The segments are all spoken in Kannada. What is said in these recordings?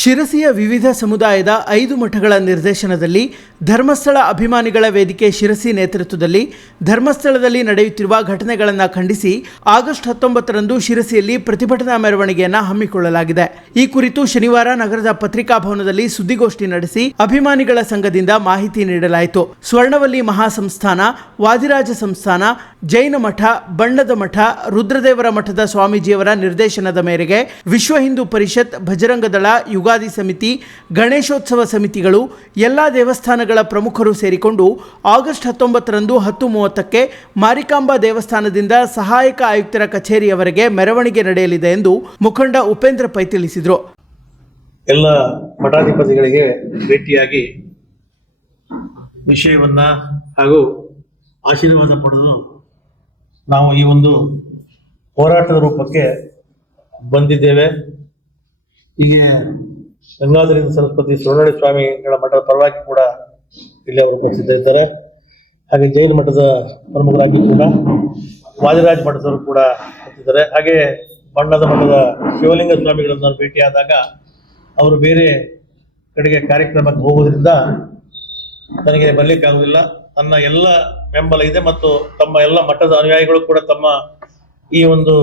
ಶಿರಸಿಯ ವಿವಿಧ ಸಮುದಾಯದ ಐದು ಮಠಗಳ ನಿರ್ದೇಶನದಲ್ಲಿ ಧರ್ಮಸ್ಥಳ ಅಭಿಮಾನಿಗಳ ವೇದಿಕೆ ಶಿರಸಿ ನೇತೃತ್ವದಲ್ಲಿ ಧರ್ಮಸ್ಥಳದಲ್ಲಿ ನಡೆಯುತ್ತಿರುವ ಘಟನೆಗಳನ್ನು ಖಂಡಿಸಿ ಆಗಸ್ಟ್ ಹತ್ತೊಂಬತ್ತರಂದು ಶಿರಸಿಯಲ್ಲಿ ಪ್ರತಿಭಟನಾ ಮೆರವಣಿಗೆಯನ್ನು ಹಮ್ಮಿಕೊಳ್ಳಲಾಗಿದೆ. ಈ ಕುರಿತು ಶನಿವಾರ ನಗರದ ಪತ್ರಿಕಾ ಭವನದಲ್ಲಿ ಸುದ್ದಿಗೋಷ್ಠಿ ನಡೆಸಿ ಅಭಿಮಾನಿಗಳ ಸಂಘದಿಂದ ಮಾಹಿತಿ ನೀಡಲಾಯಿತು. ಸ್ವರ್ಣವಲ್ಲಿ ಮಹಾಸಂಸ್ಥಾನ, ವಾದಿರಾಜ ಸಂಸ್ಥಾನ, ಜೈನ ಮಠ, ಬಣ್ಣದ ಮಠ, ರುದ್ರದೇವರ ಮಠದ ಸ್ವಾಮೀಜಿಯವರ ನಿರ್ದೇಶನದ ಮೇರೆಗೆ ವಿಶ್ವ ಹಿಂದೂ ಪರಿಷತ್, ಭಜರಂಗದಳ ಯುಗಾದಿ ಸಮಿತಿ, ಗಣೇಶೋತ್ಸವ ಸಮಿತಿಗಳು, ಎಲ್ಲ ದೇವಸ್ಥಾನಗಳ ಪ್ರಮುಖರು ಸೇರಿಕೊಂಡು ಆಗಸ್ಟ್ ಹತ್ತೊಂಬತ್ತರಂದು ಹತ್ತು ಮೂವತ್ತಕ್ಕೆ ಮಾರಿಕಾಂಬಾ ದೇವಸ್ಥಾನದಿಂದ ಸಹಾಯಕ ಆಯುಕ್ತರ ಕಚೇರಿಯವರೆಗೆ ಮೆರವಣಿಗೆ ನಡೆಯಲಿದೆ ಎಂದು ಮುಖಂಡ ಉಪೇಂದ್ರ ಪೈ ತಿಳಿಸಿದರು. ಎಲ್ಲ ಮಠಾಧಿಪತಿಗಳಿಗೆ ಭೇಟಿಯಾಗಿ ವಿಷಯವನ್ನ ಹಾಗೂ ಆಶೀರ್ವಾದ ಪಡೆದು ನಾವು ಈ ಒಂದು ಹೋರಾಟದ ರೂಪಕ್ಕೆ ಬಂದಿದ್ದೇವೆ. ಹೀಗೆ ಗಂಗಾಧರೇಂದ್ರ ಸರಸ್ವತಿ ಸುರಳಿ ಸ್ವಾಮಿಗಳ ಮಠದ ಪರವಾಗಿ ಕೂಡ ಇಲ್ಲಿ ಅವರು ಇದ್ದಾರೆ. ಹಾಗೆ ಜೈನ ಮಠದ ಪ್ರಮುಖರಾಗಿ ಕೂಡ ವಾದಿರಾಜ್ ಮಠದವರು ಕೂಡ ಬರ್ತಿದ್ದಾರೆ ಹಾಗೆ ಬಣ್ಣದ ಮಠದ ಶಿವಲಿಂಗ ಸ್ವಾಮಿಗಳನ್ನು ನಾನು ಭೇಟಿಯಾದಾಗ ಅವರು ಬೇರೆ ಕಡೆಗೆ ಕಾರ್ಯಕ್ರಮಕ್ಕೆ ಹೋಗೋದ್ರಿಂದ ನನಗೆ ಬರಲಿಕ್ಕಾಗೋದಿಲ್ಲ ತನ್ನ ಎಲ್ಲ ಬೆಂಬಲ ಇದೆ ಮತ್ತು ತಮ್ಮ ಎಲ್ಲ ಮಠದ ಅನುಯಾಯಿಗಳು ಕೂಡ ತಮ್ಮ ಈ ಒಂದು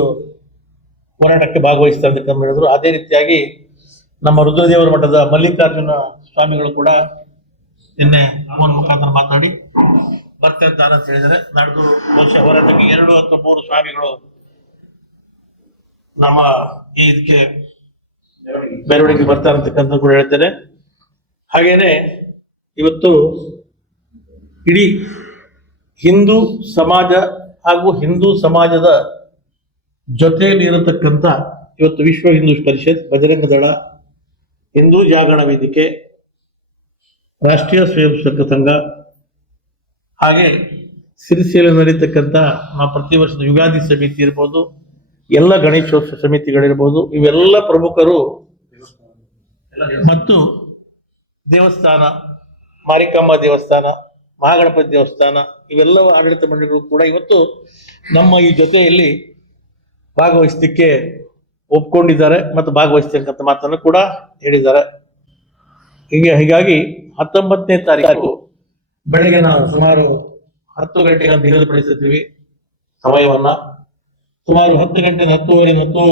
ಹೋರಾಟಕ್ಕೆ ಭಾಗವಹಿಸ್ತಾರೆ ಅಂತ ಹೇಳಿದ್ರು. ಅದೇ ರೀತಿಯಾಗಿ ನಮ್ಮ ರುದ್ರದೇವರ ಮಠದ ಮಲ್ಲಿಕಾರ್ಜುನ ಸ್ವಾಮಿಗಳು ಕೂಡ ನಿನ್ನೆ ಅವರ ಮುಖಾಂತರ ಮಾತಾಡಿ ಬರ್ತಾ ಇದ್ದಾರೆ ಅಂತ ಹೇಳಿದರೆ ನಾಡ್ದು ಬಹುಶಃ ಹೋರಾಟಕ್ಕೆ ಎರಡು ಅಥವಾ ಮೂರು ಸ್ವಾಮಿಗಳು ನಮ್ಮ ಈ ಇದಕ್ಕೆ ಮೆರವಣಿಗೆ ಬರ್ತಾ ಅಂತಕ್ಕಂಥ ಕೂಡ ಹೇಳ್ತಾರೆ. ಹಾಗೇನೆ ಇವತ್ತು ಇಡೀ ಹಿಂದೂ ಸಮಾಜ ಹಾಗೂ ಹಿಂದೂ ಸಮಾಜದ ಜೊತೆಯಲ್ಲಿ ಇರತಕ್ಕಂಥ ಇವತ್ತು ವಿಶ್ವ ಹಿಂದೂ ಪರಿಷತ್, ಬಜರಂಗ ದಳ ಹಿಂದೂ ಜಾಗರಣ ವೇದಿಕೆ ರಾಷ್ಟ್ರೀಯ ಸ್ವಯಂ ಸೇವಕ ಸಂಘ ಹಾಗೆ ಸಿರಿಸಿಯಲ್ಲಿ ನಡೀತಕ್ಕಂಥ ನಾವು ಪ್ರತಿ ವರ್ಷದ ಯುಗಾದಿ ಸಮಿತಿ ಇರ್ಬೋದು, ಎಲ್ಲ ಗಣೇಶೋತ್ಸವ ಸಮಿತಿಗಳಿರ್ಬೋದು, ಇವೆಲ್ಲ ಪ್ರಮುಖರು ಮತ್ತು ದೇವಸ್ಥಾನ, ಮಾರಿಕಾಂಬ ದೇವಸ್ಥಾನ, ಮಹಾಗಣಪತಿ ದೇವಸ್ಥಾನ ಇವೆಲ್ಲ ಆಡಳಿತ ಮಂಡಳಿಗಳು ಕೂಡ ಇವತ್ತು ನಮ್ಮ ಈ ಜೊತೆಯಲ್ಲಿ ಭಾಗವಹಿಸಲಿಕ್ಕೆ ಒಪ್ಕೊಂಡಿದ್ದಾರೆ ಮತ್ತು ಭಾಗವಹಿಸ್ತಕ್ಕಂಥ ಮಾತನ್ನು ಕೂಡ ಹೇಳಿದ್ದಾರೆ. ಹೀಗೆ, ಹೀಗಾಗಿ ಹತ್ತೊಂಬತ್ತನೇ ತಾರೀಕು ಬೆಳಗ್ಗೆ ನಾವು ಸುಮಾರು ಹತ್ತು ಗಂಟೆಗೆ ಅಂತ ಸಮಯವನ್ನ. ಸುಮಾರು ಹತ್ತು ಗಂಟೆ ಹತ್ತುವರೆ, ಹತ್ತು,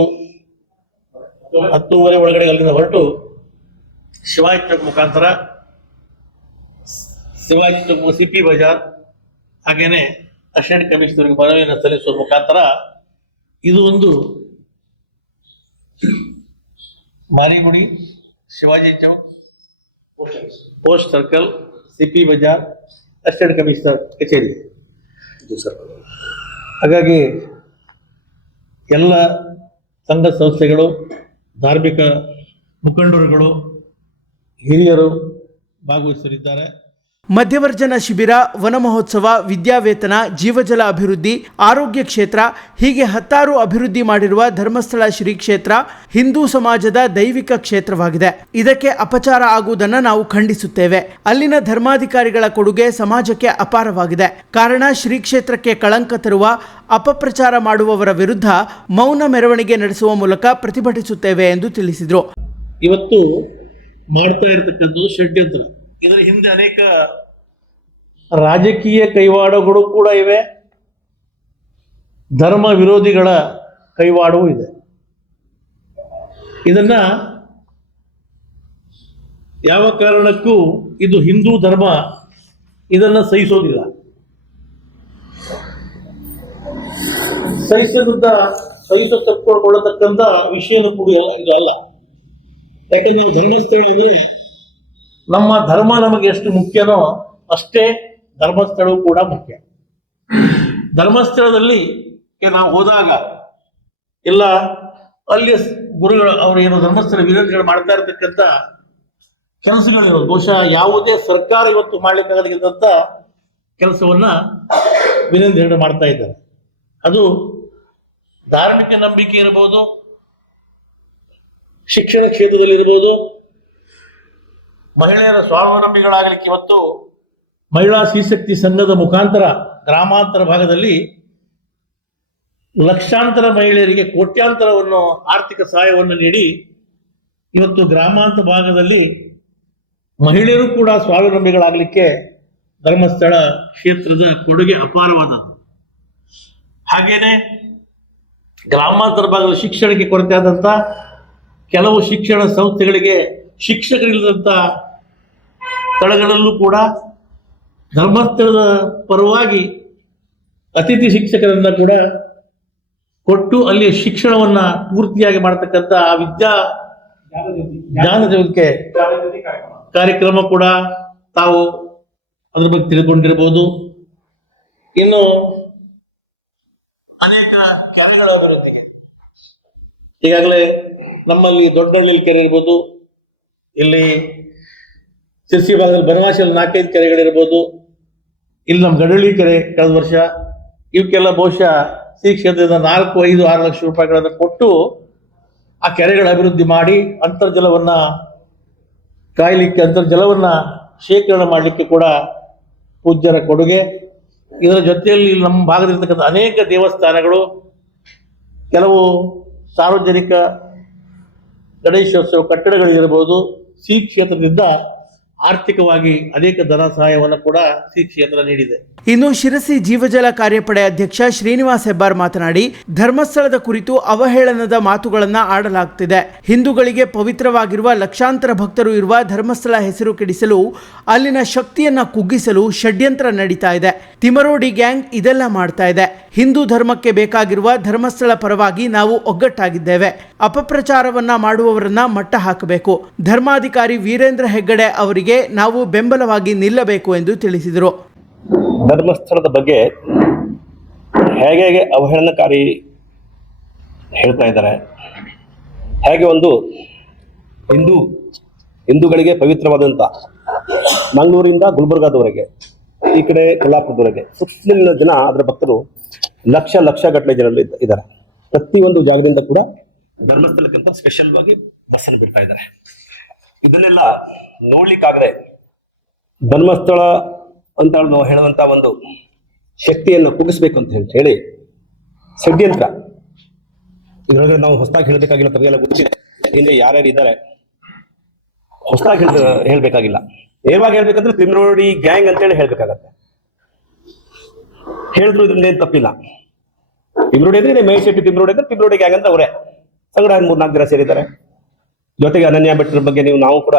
ಹತ್ತೂವರೆ ಒಳಗಡೆ ಅಲ್ಲಿಂದ ಹೊರಟು ಶಿವಾಯುಕ್ತ ಮುಖಾಂತರ ಶಿವಾಯುಕ್ತ ಸಿಪಿ ಬಜಾರ್, ಹಾಗೇನೆ ಅಸಿಸ್ಟೆಂಟ್ ಕಮಿಷನರ್ಗೆ ಮನವಿಯನ್ನು ಸಲ್ಲಿಸುವ ಮುಖಾಂತರ ಇದು ಒಂದು Marigudi Shivaji Chowk post circle CP Bazar assistant commissioner ಕಚೇರಿ. ಹಾಗಾಗಿ ಎಲ್ಲ ಸಂಘ ಸಂಸ್ಥೆಗಳು ಧಾರ್ಮಿಕ ಮುಖಂಡರುಗಳು ಹಿರಿಯರು ಭಾಗವಹಿಸಲಿದ್ದಾರೆ. ಮಧ್ಯವರ್ಜನ ಶಿಬಿರ ವನ ಮಹೋತ್ಸವ ವಿದ್ಯಾವೇತನ, ಜೀವಜಲ ಅಭಿವೃದ್ಧಿ, ಆರೋಗ್ಯ ಕ್ಷೇತ್ರ, ಹೀಗೆ ಹತ್ತಾರು ಅಭಿವೃದ್ಧಿ ಮಾಡಿರುವ ಧರ್ಮಸ್ಥಳ ಶ್ರೀ ಕ್ಷೇತ್ರ ಹಿಂದೂ ಸಮಾಜದ ದೈವಿಕ ಕ್ಷೇತ್ರವಾಗಿದೆ. ಇದಕ್ಕೆ ಅಪಚಾರ ಆಗುವುದನ್ನು ನಾವು ಖಂಡಿಸುತ್ತೇವೆ. ಅಲ್ಲಿನ ಧರ್ಮಾಧಿಕಾರಿಗಳ ಕೊಡುಗೆ ಸಮಾಜಕ್ಕೆ ಅಪಾರವಾಗಿದೆ. ಕಾರಣ ಶ್ರೀ ಕ್ಷೇತ್ರಕ್ಕೆ ಕಳಂಕ ತರುವ, ಅಪಪ್ರಚಾರ ಮಾಡುವವರ ವಿರುದ್ಧ ಮೌನ ಮೆರವಣಿಗೆ ನಡೆಸುವ ಮೂಲಕ ಪ್ರತಿಭಟಿಸುತ್ತೇವೆ ಎಂದು ತಿಳಿಸಿದರು. ಇವತ್ತು ಮಾಡ್ತಾ ಇರತಕ್ಕಂಥದ್ದು ಷಡ್ಯಂತ್ರ. ಇದರ ಹಿಂದೆ ಅನೇಕ ರಾಜಕೀಯ ಕೈವಾಡಗಳು ಕೂಡ ಇವೆ. ಧರ್ಮ ವಿರೋಧಿಗಳ ಕೈವಾಡವೂ ಇದೆ. ಇದನ್ನ ಯಾವ ಕಾರಣಕ್ಕೂ ಇದು ಹಿಂದೂ ಧರ್ಮ ಇದನ್ನ ಸಹಿಸೋದಿಲ್ಲ. ಸಹಿಸದ ಸಹಿಸ ತಪ್ಪಿಕೊಳ್ಳತಕ್ಕಂಥ ವಿಷಯನೂ ಕೂಡ ಇದು ಅಲ್ಲ. ಯಾಕಂದ್ರೆ ನೀವು ಧರ್ಮಸ್ಥಳದಲ್ಲಿ ನಮ್ಮ ಧರ್ಮ ನಮಗೆ ಎಷ್ಟು ಮುಖ್ಯನೋ ಅಷ್ಟೇ ಧರ್ಮಸ್ಥಳವು ಕೂಡ ಮುಖ್ಯ. ಧರ್ಮಸ್ಥಳದಲ್ಲಿ ನಾವು ಹೋದಾಗ ಎಲ್ಲ ಅಲ್ಲಿ ಗುರುಗಳು ಅವರು ಏನು ಧರ್ಮಸ್ಥಳ ವಿರೋಧಿಗಳು ಮಾಡ್ತಾ ಇರತಕ್ಕಂಥ ಕೆಲಸಗಳಿರೋದು ಬಹುಶಃ ಯಾವುದೇ ಸರ್ಕಾರ ಇವತ್ತು ಮಾಡಲಿಕ್ಕಾಗದಂತ ಕೆಲಸವನ್ನ ವಿನಂತಿ ಮಾಡ್ತಾ ಇದ್ದಾರೆ. ಅದು ಧಾರ್ಮಿಕ ನಂಬಿಕೆ ಇರಬಹುದು ಶಿಕ್ಷಣ ಕ್ಷೇತ್ರದಲ್ಲಿ ಇರಬಹುದು ಮಹಿಳೆಯರ ಸ್ವಾವಲಂಬಿಗಳಾಗಲಿಕ್ಕೆ ಇವತ್ತು ಮಹಿಳಾ ಸ್ತ್ರೀಶಕ್ತಿ ಸಂಘದ ಮುಖಾಂತರ ಗ್ರಾಮಾಂತರ ಭಾಗದಲ್ಲಿ ಲಕ್ಷಾಂತರ ಮಹಿಳೆಯರಿಗೆ ಕೋಟ್ಯಾಂತರವನ್ನು ಆರ್ಥಿಕ ಸಹಾಯವನ್ನು ನೀಡಿ ಇವತ್ತು ಗ್ರಾಮಾಂತರ ಭಾಗದಲ್ಲಿ ಮಹಿಳೆಯರು ಕೂಡ ಸ್ವಾವಲಂಬಿಗಳಾಗಲಿಕ್ಕೆ ಧರ್ಮಸ್ಥಳ ಕ್ಷೇತ್ರದ ಕೊಡುಗೆ ಅಪಾರವಾದದ್ದು. ಹಾಗೇನೆ ಗ್ರಾಮಾಂತರ ಭಾಗದ ಶಿಕ್ಷಣಕ್ಕೆ ಕೊರತೆ ಆದಂತ ಕೆಲವು ಶಿಕ್ಷಣ ಸಂಸ್ಥೆಗಳಿಗೆ ಶಿಕ್ಷಕರಿಲ್ಲದಂತ ಸ್ಥಳಗಳಲ್ಲೂ ಕೂಡ ಧರ್ಮಸ್ಥಳದ ಪರವಾಗಿ ಅತಿಥಿ ಶಿಕ್ಷಕರನ್ನ ಕೂಡ ಕೊಟ್ಟು ಅಲ್ಲಿ ಶಿಕ್ಷಣವನ್ನ ಪೂರ್ತಿಯಾಗಿ ಮಾಡತಕ್ಕಂಥ ಆ ವಿದ್ಯಾ ಜ್ಞಾನ ಕಾರ್ಯಕ್ರಮ ಕೂಡ ತಾವು ಅದ್ರ ಬಗ್ಗೆ ತಿಳ್ಕೊಂಡಿರ್ಬೋದು ಇನ್ನು ಅನೇಕ ಕೆರೆಗಳ ಅಭಿವೃದ್ಧಿಗೆ. ಈಗಾಗಲೇ ನಮ್ಮಲ್ಲಿ ದೊಡ್ಡಹಳ್ಳಿ ಕೆರೆ ಇರ್ಬೋದು, ಇಲ್ಲಿ ಸಿರ್ಸಿ ಭಾಗದಲ್ಲಿ ಬನವಾಸಿಯಲ್ಲಿ ನಾಲ್ಕೈದು ಕೆರೆಗಳಿರ್ಬೋದು ಇಲ್ಲಿ ನಮ್ಮ ಗಡಳ್ಳಿ ಕೆರೆ ಕಳೆದ ವರ್ಷ, ಇವಕ್ಕೆಲ್ಲ ಬಹುಶಃ ಶ್ರೀ ಕ್ಷೇತ್ರದಿಂದ ನಾಲ್ಕು, ಐದು, ಆರು ಲಕ್ಷ ರೂಪಾಯಿಗಳನ್ನು ಕೊಟ್ಟು ಆ ಕೆರೆಗಳ ಅಭಿವೃದ್ಧಿ ಮಾಡಿ ಅಂತರ್ಜಲವನ್ನು ಕಾಯಲಿಕ್ಕೆ, ಅಂತರ್ಜಲವನ್ನು ಶೇಖರಣೆ ಮಾಡಲಿಕ್ಕೆ ಕೂಡ ಪೂಜ್ಯರ ಕೊಡುಗೆ. ಇದರ ಜೊತೆಯಲ್ಲಿ ನಮ್ಮ ಭಾಗದಲ್ಲಿರ್ತಕ್ಕಂಥ ಅನೇಕ ದೇವಸ್ಥಾನಗಳು, ಕೆಲವು ಸಾರ್ವಜನಿಕ ಗಣೇಶೋತ್ಸವ ಕಟ್ಟಡಗಳಿರ್ಬೋದು. ಸಿ ಕ್ಷೇತ್ರದಿಂದ ಆರ್ಥಿಕವಾಗಿ ಅನೇಕ ಧನ ಸಹಾಯವನ್ನು ಕೂಡ ಶ್ರೀ ಕ್ಷೇತ್ರ ನೀಡಿದೆ. ಇನ್ನು ಶಿರಸಿ ಜೀವಜಲ ಕಾರ್ಯಪಡೆ ಅಧ್ಯಕ್ಷ ಶ್ರೀನಿವಾಸ್ ಹೆಬ್ಬಾರ್ ಮಾತನಾಡಿ, ಧರ್ಮಸ್ಥಳದ ಕುರಿತು ಅವಹೇಳನದ ಮಾತುಗಳನ್ನ ಆಡಲಾಗ್ತಿದೆ. ಹಿಂದೂಗಳಿಗೆ ಪವಿತ್ರವಾಗಿರುವ ಲಕ್ಷಾಂತರ ಭಕ್ತರು ಇರುವ ಧರ್ಮಸ್ಥಳ ಹೆಸರು ಕೆಡಿಸಲು, ಅಲ್ಲಿನ ಶಕ್ತಿಯನ್ನ ಕುಗ್ಗಿಸಲು ಷಡ್ಯಂತ್ರ ನಡೀತಾ ಇದೆ. ತಿಮರೋಡಿ ಗ್ಯಾಂಗ್ ಇದೆಲ್ಲ ಮಾಡ್ತಾ ಇದೆ. ಹಿಂದೂ ಧರ್ಮಕ್ಕೆ ಬೇಕಾಗಿರುವ ಧರ್ಮಸ್ಥಳ ಪರವಾಗಿ ನಾವು ಒಗ್ಗಟ್ಟಾಗಿದ್ದೇವೆ. ಅಪಪ್ರಚಾರವನ್ನ ಮಾಡುವವರನ್ನ ಮಟ್ಟ ಹಾಕಬೇಕು ಧರ್ಮಾಧಿಕಾರಿ ವೀರೇಂದ್ರ ಹೆಗ್ಗಡೆ ಅವರಿಗೆ ನಾವು ಬೆಂಬಲವಾಗಿ ನಿಲ್ಲಬೇಕು ಎಂದು ತಿಳಿಸಿದರು. ಧರ್ಮಸ್ಥಳದ ಬಗ್ಗೆ ಹೇಗೆ ಹೇಗೆ ಅವಹೇಳನಕಾರಿ ಹೇಳ್ತಾ ಇದ್ದಾರೆ. ಹೇಗೆ ಒಂದು ಹಿಂದೂ, ಹಿಂದೂಗಳಿಗೆ ಪವಿತ್ರವಾದಂಥ ಮಂಗಳೂರಿಂದ ಗುಲ್ಬರ್ಗಾದವರೆಗೆ, ಈ ಕಡೆ ಕೊಲ್ಲಾಪುರದವರೆಗೆ, ಸುತ್ತಲಿನ ಜನ ಅದರ ಭಕ್ತರು ಲಕ್ಷ ಲಕ್ಷ ಗಟ್ಟಲೆ ಜನರು ಇದ್ದ- ಇದ್ದಾರೆ. ಪ್ರತಿಯೊಂದು ಜಾಗದಿಂದ ಕೂಡ ಧರ್ಮಸ್ಥಳಕ್ಕಂತ ಸ್ಪೆಷಲ್ ಆಗಿ ದರ್ಶನ ಬಿಡ್ತಾ ಇದ್ದಾರೆ. ಇದನ್ನೆಲ್ಲ ನೋಡ್ಲಿಕ್ಕಾಗದೆ ಧರ್ಮಸ್ಥಳ ಅಂತ ನಾವು ಹೇಳುವಂತ ಒಂದು ಶಕ್ತಿಯನ್ನು ಕುಗ್ಗಿಸ್ಬೇಕು ಅಂತ ಹೇಳಿ ಹೇಳಿ ಷಡ್ಯಂತ್ರ. ಇದರೊಳಗೆ ನಾವು ಹೊಸದಾಗಿ ಹೇಳಬೇಕಾಗಿಲ್ಲ, ತಮಗೆಲ್ಲ ಗೊತ್ತಿದೆ. ಹಿಂದೆ ಯಾರ್ಯಾರು ಇದ್ದಾರೆ? ಹೊಸದಾಗಿ ಹೇಳಬೇಕಾಗಿಲ್ಲ. ನೇರವಾಗಿ ಹೇಳ್ಬೇಕಂದ್ರೆ ತಿಮ್ರೋಡಿ ಗ್ಯಾಂಗ್ ಅಂತೇಳಿ ಹೇಳ್ಬೇಕಾಗತ್ತೆ. ಹೇಳಿದ್ರು ಇದ್ರಿಂದ ಏನ್ ತಪ್ಪಿಲ್ಲ. ತಿಮ್ರೋಡಿ ಅಂದ್ರೆ ಮೈ ಶೆಟ್ಟಿ, ತಿಮ್ರೋಡಿ ಅಂದ್ರೆ ತಿಮ್ರೋಡಿ ಗ್ಯಾಂಗ್ ಅಂತ ಅವರೇ. ಸಂಗಡ ಮೂರ್ನಾಲ್ಕು ಜನ ಸೇರಿದ್ದಾರೆ. ಜೊತೆಗೆ ಅನನ್ಯ ಭಟ್ರ ಬಗ್ಗೆ ನೀವು, ನಾವು ಕೂಡ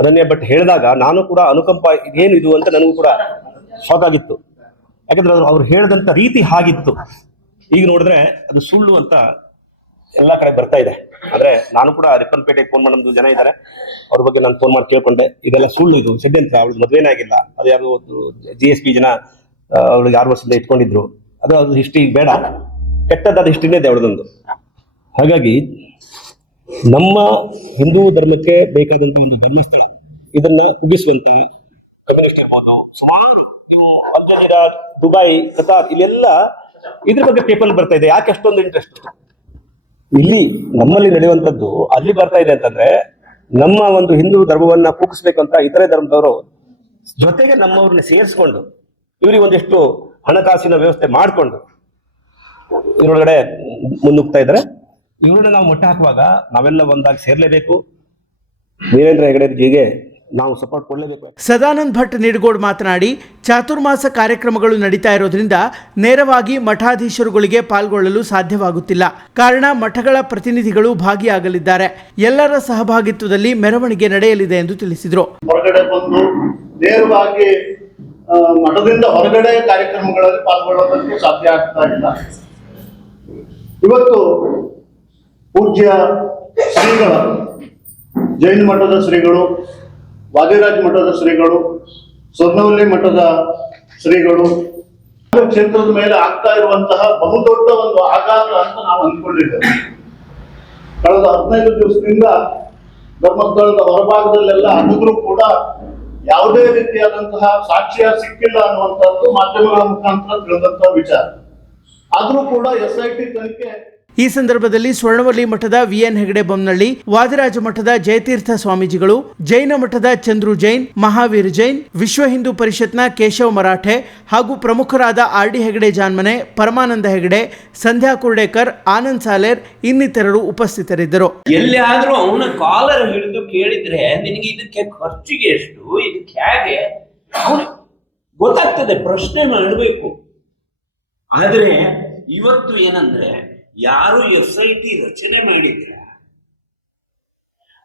ಅನನ್ಯ ಭಟ್ ಹೇಳಿದಾಗ ನಾನು ಕೂಡ ಅನುಕಂಪ ಏನು ಇದು ಅಂತ ನನಗೂ ಕೂಡ ಶಾಕ್ ಆಗಿತ್ತು ಯಾಕಂದ್ರೆ ಅವ್ರು ಅವ್ರು ಹೇಳಿದಂತ ರೀತಿ ಹಾಗಿತ್ತು. ಈಗ ನೋಡಿದ್ರೆ ಅದು ಸುಳ್ಳು ಅಂತ ಎಲ್ಲ ಕಡೆ ಬರ್ತಾ ಇದೆ. ಆದ್ರೆ ನಾನು ಕೂಡ ರಿಪ್ಪನ್ಪೇಟೆಗೆ ಫೋನ್ ಮಾಡೋದು ಜನ ಇದ್ದಾರೆ. ಅವ್ರ ಬಗ್ಗೆ ನಾನು ಫೋನ್ ಮಾಡಿ ಕೇಳ್ಕೊಂಡೆ. ಇದೆಲ್ಲ ಸುಳ್ಳು ಇದು, ಷಡ್ಯಂತ್ರ. ಅವಳು ಮದುವೆನೇ ಆಗಿಲ್ಲ. ಅದು ಯಾರು ಜಿ ಎಸ್ ಪಿ ಜನ ಅವ್ಳಿಗೆ ಆರು ವರ್ಷದಿಂದ ಇಟ್ಕೊಂಡಿದ್ರು. ಅದು ಅದು ಹಿಸ್ಟ್ರಿ ಬೇಡ. ಕೆಟ್ಟದಾದ ಹಿಸ್ಟ್ರಿನೇ ಇದೆ ಅವಳದೊಂದು. ಹಾಗಾಗಿ ನಮ್ಮ ಹಿಂದೂ ಧರ್ಮಕ್ಕೆ ಬೇಕಾದಂತಹ ಒಂದು ಧರ್ಮಸ್ಥಳ ಇದನ್ನ ಕುಗ್ಗಿಸುವಂತ ಕಮ್ಯುನಿಸ್ಟ್ ಇರ್ಬೋದು. ಸುಮಾರು ನೀವು ಅಲ್ಜೀರಾ ದುಬೈ, ಕತಾರ್ ಇಲ್ಲೆಲ್ಲ ಇದ್ರ ಬಗ್ಗೆ ಪೇಪರ್ ಬರ್ತಾ ಇದೆ. ಯಾಕೆ ಅಷ್ಟೊಂದು ಇಂಟ್ರೆಸ್ಟ್ ಇಲ್ಲಿ ನಮ್ಮಲ್ಲಿ ನಡೆಯುವಂತದ್ದು ಅಲ್ಲಿ ಬರ್ತಾ ಇದೆ ಅಂತಂದ್ರೆ ನಮ್ಮ ಒಂದು ಹಿಂದೂ ಧರ್ಮವನ್ನ ಕೂಗಿಸ್ಬೇಕಂತ ಇತರೆ ಧರ್ಮದವರು ಜೊತೆಗೆ ನಮ್ಮವ್ರನ್ನ ಸೇರಿಸ್ಕೊಂಡು ಇವರಿಗೆ ಒಂದಿಷ್ಟು ಹಣಕಾಸಿನ ವ್ಯವಸ್ಥೆ ಮಾಡಿಕೊಂಡು ಇದರೊಳಗಡೆ ಮುನ್ನುಗ್ತಾ ಇದ್ದಾರೆ. ಇವ್ರನ್ನ ನಾವು ಮೊಟ್ಟೆ ಹಾಕುವಾಗ ನಾವೆಲ್ಲ ಒಂದಾಗಿ ಸೇರ್ಲೇಬೇಕು. ವೀರೇಂದ್ರ ಹೆಗಡೆ ಜಿಗೆ ನಾವು ಸಪೋರ್ಟ್ ಕೊಡಲೇಬೇಕು. ಸದಾನಂದ ಭಟ್ ನಿಡಗೋಡ್ ಮಾತನಾಡಿ ಚಾತುರ್ಮಾಸ ಕಾರ್ಯಕ್ರಮಗಳು ನಡೀತಾ ಇರೋದ್ರಿಂದ ನೇರವಾಗಿ ಮಠಾಧೀಶರುಗಳಿಗೆ ಪಾಲ್ಗೊಳ್ಳಲು ಸಾಧ್ಯವಾಗುತ್ತಿಲ್ಲ. ಕಾರಣ ಮಠಗಳ ಪ್ರತಿನಿಧಿಗಳು ಭಾಗಿಯಾಗಲಿದ್ದಾರೆ. ಎಲ್ಲರ ಸಹಭಾಗಿತ್ವದಲ್ಲಿ ಮೆರವಣಿಗೆ ನಡೆಯಲಿದೆ ಎಂದು ತಿಳಿಸಿದರು. ಹೊರಗಡೆ ಬಂದು ನೇರವಾಗಿ ಮಠದಿಂದ ಹೊರಗಡೆ ಕಾರ್ಯಕ್ರಮಗಳಲ್ಲಿ ಪಾಲ್ಗೊಳ್ಳೋದಕ್ಕೆ ಸಾಧ್ಯ ಆಗ್ತಾ ಇಲ್ಲ. ಇವತ್ತು ಪೂಜ್ಯ ಶ್ರೀಗಳ, ಜೈನ ಮಠದ ಶ್ರೀಗಳು, ವಾದಿರಾಜ್ ಮಠದ ಶ್ರೀಗಳು ಸ್ವರ್ಣವಲ್ಲಿ ಮಠದ ಶ್ರೀಗಳು ಕ್ಷೇತ್ರದ ಮೇಲೆ ಆಗ್ತಾ ಇರುವಂತಹ ಬಹುದೊಡ್ಡ ಒಂದು ಆಘಾತ ಅಂತ ನಾವು ಅಂದ್ಕೊಂಡಿದ್ದೇವೆ. ಕಳೆದ ಹದಿನೈದು ದಿವಸದಿಂದ ಧರ್ಮಸ್ಥಳದ ಹೊರಭಾಗದಲ್ಲೆಲ್ಲ ಅನುಗ್ರು ಕೂಡ ಯಾವುದೇ ರೀತಿಯಾದಂತಹ ಸಾಕ್ಷ್ಯ ಸಿಕ್ಕಿಲ್ಲ ಅನ್ನುವಂಥದ್ದು ಮಾಧ್ಯಮಗಳ ಮುಖಾಂತರ ತಿಳಿದಂತಹ ವಿಚಾರ. ಆದ್ರೂ ಕೂಡ ಎಸ್ ಐ ಟಿ ತನಿಖೆ ಈ ಸಂದರ್ಭದಲ್ಲಿ ಸ್ವರ್ಣವಲ್ಲಿ ಮಠದ ವಿಎನ್ ಹೆಗಡೆ ಬೊಮ್ಮನಳ್ಳಿ ವಾದಿರಾಜ ಮಠದ ಜಯತೀರ್ಥ ಸ್ವಾಮೀಜಿಗಳು, ಜೈನ ಮಠದ ಚಂದ್ರು ಜೈನ್, ಮಹಾವೀರ್ ಜೈನ್, ವಿಶ್ವ ಹಿಂದೂ ಪರಿಷತ್ನ ಕೇಶವ ಮರಾಠೆ ಹಾಗೂ ಪ್ರಮುಖರಾದ ಆರ್ ಡಿ ಹೆಗಡೆ ಜಾನ್ಮನೆ, ಪರಮಾನಂದ ಹೆಗಡೆ, ಸಂಧ್ಯಾ ಕುರ್ಡೇಕರ್, ಆನಂದ್ ಸಾಲೇರ್ ಇನ್ನಿತರರು ಉಪಸ್ಥಿತರಿದ್ದರು. ಎಲ್ಲಿ ಆದ್ರೂ ಅವನ ಕಾಲರ್ ಹಿಡಿದು ಕೇಳಿದ್ರೆ ನಿನಗೆ ಇದಕ್ಕೆ ಖರ್ಚಿಗೆ ಎಷ್ಟು, ಇದಕ್ಕೆ ಹೇಗೆ? ಗೊತ್ತಾಗ್ತದೆ, ಪ್ರಶ್ನೆ ಮಾಡಬೇಕು. ಆದರೆ ಇವತ್ತು ಏನಂದ್ರೆ ಯಾರು ಎಸ್ ಐ ಟಿ ರಚನೆ ಮಾಡಿದ್ರ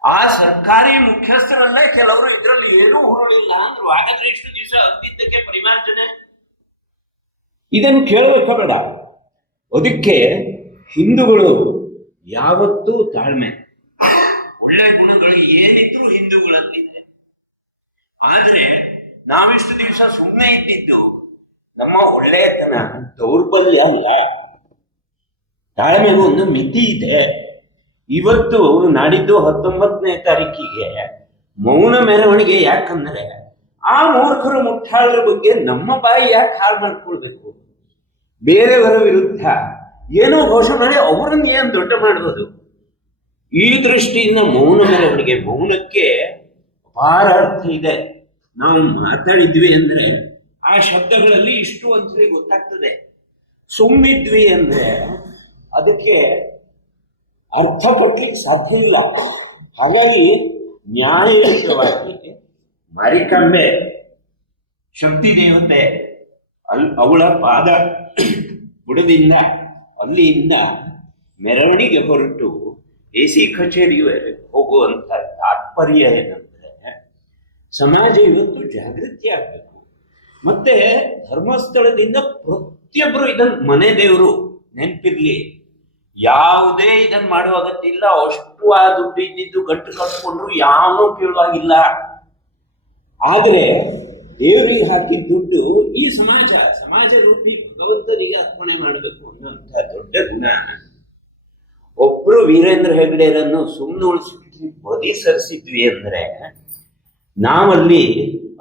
ಆ ಸರ್ಕಾರಿ ಮುಖ್ಯಸ್ಥರಲ್ಲೇ ಕೆಲವರು ಇದರಲ್ಲಿ ಏನೂ ಹುರುಳಿಲ್ಲ ಅಂದ್ರು. ಹಾಗಾದ್ರೆ ಇಷ್ಟು ದಿವಸ ಅಂದಿದ್ದಕ್ಕೆ ಪರಿಮಾರ್ಜನೆ? ಇದನ್ನು ಕೇಳಬೇಕು ಬೇಡ. ಅದಕ್ಕೆ ಹಿಂದೂಗಳು ಯಾವತ್ತೂ ತಾಳ್ಮೆ. ಒಳ್ಳೆ ಗುಣಗಳು ಏನಿದ್ರು ಹಿಂದೂಗಳಲ್ಲಿದೆ ಆದ್ರೆ ನಾವಿಷ್ಟು ದಿವಸ ಸುಮ್ಮನೆ ಇದ್ದಿದ್ದು ನಮ್ಮ ಒಳ್ಳೆಯತನ ದೌರ್ಬಲ್ಯ ಅಲ್ಲ. ತಾಳ್ಮೆಗೂ ಒಂದು ಮಿತಿ ಇದೆ. ಇವತ್ತು ನಾಡಿದ್ದು ಹತ್ತೊಂಬತ್ತನೇ ತಾರೀಕಿಗೆ ಮೌನ ಮೆರವಣಿಗೆ ಯಾಕಂದ್ರೆ ಆ ಮೂರ್ಖರು ಮುಟ್ಟಾಳರ ಬಗ್ಗೆ ನಮ್ಮ ಬಾಯಿ ಯಾಕೆ ಹಾಳು ಮಾಡ್ಕೊಳ್ಬೇಕು? ಬೇರೆಯವರ ವಿರುದ್ಧ ಏನೋ ಘೋಷ ಮಾಡಿ ಅವರನ್ನ ಏನು ದೊಡ್ಡ ಮಾಡ್ಬೋದು ಈ ದೃಷ್ಟಿಯಿಂದ ಮೌನ ಮೆರವಣಿಗೆ, ಮೌನಕ್ಕೆ ಅಪಾರ ಅರ್ಥ ಇದೆ. ನಾವು ಮಾತಾಡಿದ್ವಿ ಅಂದ್ರೆ ಆ ಶಬ್ದಗಳಲ್ಲಿ ಇಷ್ಟು ಅಂತ ಗೊತ್ತಾಗ್ತದೆ. ಸುಮ್ಮಿದ್ವಿ ಅಂದ್ರೆ ಅದಕ್ಕೆ ಅರ್ಥ ಸಾಧ್ಯ ಇಲ್ಲ. ಹಾಗಾಗಿ ನ್ಯಾಯಯುತವಾಗಿ ಮರಿಕಂಬೆ ಶಕ್ತಿ ದೇವತೆ ಅಲ್ ಅವಳ ಪಾದ ಬುಡದಿಂದ ಅಲ್ಲಿಯಿಂದ ಮೆರವಣಿಗೆ ಹೊರಟು ಎ ಸಿ ಕಚೇರಿಗೆ ಹೋಗುವಂಥ ತಾತ್ಪರ್ಯ ಏನಂದ್ರೆ ಸಮಾಜ ಇವತ್ತು ಜಾಗೃತಿ ಆಗಬೇಕು. ಮತ್ತೆ ಧರ್ಮಸ್ಥಳದಿಂದ ಪ್ರತಿಯೊಬ್ಬರು ಇದನ್ನ ಮನೆ ದೇವರು ನೆನ್ಪಿರ್ಲಿ. ಯಾವುದೇ ಇದನ್ನ ಮಾಡುವ ಅಗತ್ಯ ಇಲ್ಲ ಅಷ್ಟು ಆ ದುಡ್ಡು ಇದ್ದಿದ್ದು ಗಂಟು ಕಟ್ಕೊಂಡ್ರು ಯಾವನು ಕೇಳುವಾಗಿಲ್ಲ. ಆದ್ರೆ ದೇವರಿಗೆ ಹಾಕಿದ ದುಡ್ಡು ಈ ಸಮಾಜ ಸಮಾಜ ರೂಪಿ ಭಗವಂತನಿಗೆ ಅರ್ಪಣೆ ಮಾಡಬೇಕು ಅನ್ನುವಂತ ದೊಡ್ಡ ಗುಣ. ಒಬ್ರು ವೀರೇಂದ್ರ ಹೆಗ್ಡೆರನ್ನು ಸುಮ್ಮನೆ ಉಳಿಸ್ಬಿಟ್ಟು ಬದಿ ಸರಿಸಿದ್ವಿ ಅಂದ್ರೆ ನಾವಲ್ಲಿ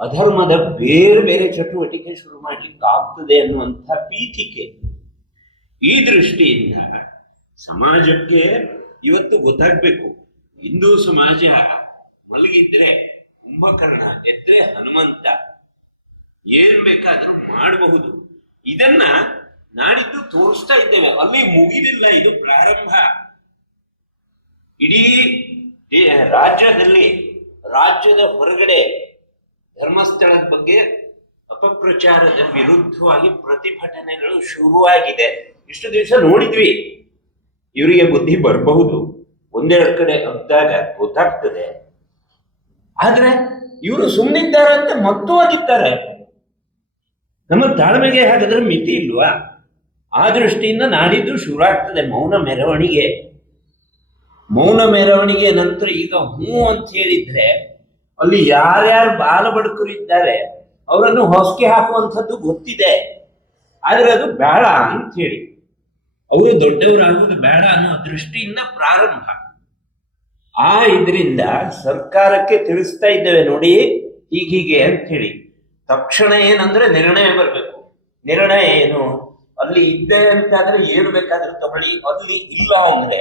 ಅಧರ್ಮದ ಬೇರೆ ಬೇರೆ ಚಟುವಟಿಕೆ ಶುರು ಮಾಡ್ಲಿಕ್ಕೆ ಆಗ್ತದೆ ಅನ್ನುವಂಥ ಪೀಠಿಕೆ ಈ ದೃಷ್ಟಿಯಿಂದ ಸಮಾಜಕ್ಕೆ ಇವತ್ತು ಗೊತ್ತಾಗ್ಬೇಕು. ಹಿಂದೂ ಸಮಾಜ ಮಲಗಿದ್ರೆ ಕುಂಭಕರ್ಣ ಎದ್ರೆ ಹನುಮಂತ ಏನ್ ಬೇಕಾದ್ರೂ ಮಾಡಬಹುದು. ಇದನ್ನ ನಾಡಿದ್ದು ತೋರಿಸ್ತಾ ಇದ್ದೇವೆ. ಅಲ್ಲಿ ಮುಗಿದಿಲ್ಲ, ಇದು ಪ್ರಾರಂಭ. ಇಡೀ ರಾಜ್ಯದಲ್ಲಿ, ರಾಜ್ಯದ ಹೊರಗಡೆ ಧರ್ಮಸ್ಥಳದ ಬಗ್ಗೆ ಅಪಪ್ರಚಾರದ ವಿರುದ್ಧವಾಗಿ ಪ್ರತಿಭಟನೆಗಳು ಶುರುವಾಗಿದೆ. ಇಷ್ಟು ದಿವಸ ನೋಡಿದ್ವಿ. ಇವರಿಗೆ ಬುದ್ಧಿ ಬರಬಹುದು. ಒಂದೆರಡು ಕಡೆ ಅದ್ದಾಗ ಗೊತ್ತಾಗ್ತದೆ. ಆದ್ರೆ ಇವರು ಸುಮ್ಮನಿದ್ದಾರೆ ಅಂತ ಮತ್ತುವಾಗಿದ್ದಾರೆ ನಮ್ಮ ತಾಳ್ಮೆಗೆ ಹಾಗಾದ್ರೆ ಮಿತಿ ಇಲ್ವಾ? ಆ ದೃಷ್ಟಿಯಿಂದ ನಾಡಿದ್ದು ಶುರು ಆಗ್ತದೆ ಮೌನ ಮೆರವಣಿಗೆ. ಮೌನ ಮೆರವಣಿಗೆ ನಂತರ ಈಗ ಹ್ಞೂ ಅಂತ ಹೇಳಿದ್ರೆ ಅಲ್ಲಿ ಯಾರ್ಯಾರು ಬಾಲಬಡುಕರು ಇದ್ದಾರೆ, ಅವರನ್ನು ಹೊಸಕೆ ಹಾಕುವಂಥದ್ದು ಗೊತ್ತಿದೆ. ಆದರೆ ಅದು ಬೇಡ ಅಂತ ಹೇಳಿ. ಅವರು ದೊಡ್ಡವರಾಗುವುದು ಬೇಡ ಅನ್ನೋ ದೃಷ್ಟಿಯಿಂದ ಪ್ರಾರಂಭ. ಆ ಇದರಿಂದ ಸರ್ಕಾರಕ್ಕೆ ತಿಳಿಸ್ತಾ ಇದ್ದೇವೆ ನೋಡಿ, ಹೀಗೆ ಅಂತ ಹೇಳಿ. ತಕ್ಷಣ ಏನಂದ್ರೆ ನಿರ್ಣಯ ಬರಬೇಕು. ನಿರ್ಣಯ ಏನು? ಅಲ್ಲಿ ಇದ್ದೆ ಅಂತಾದ್ರೆ ಏನು ಬೇಕಾದ್ರೂ ತಗೊಳ್ಳಿ, ಅಲ್ಲಿ ಇಲ್ಲ ಅಂದ್ರೆ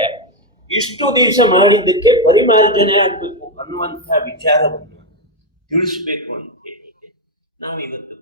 ಇಷ್ಟು ದಿವಸ ಮಾಡಿದ್ದಕ್ಕೆ ಪರಿಮಾರ್ಜನೆ ಆಗ್ಬೇಕು ಅನ್ನುವಂತಹ ವಿಚಾರವನ್ನು ತಿಳಿಸ್ಬೇಕು ಅಂತ ಹೇಳಿ. ನಾವು ಇವತ್ತು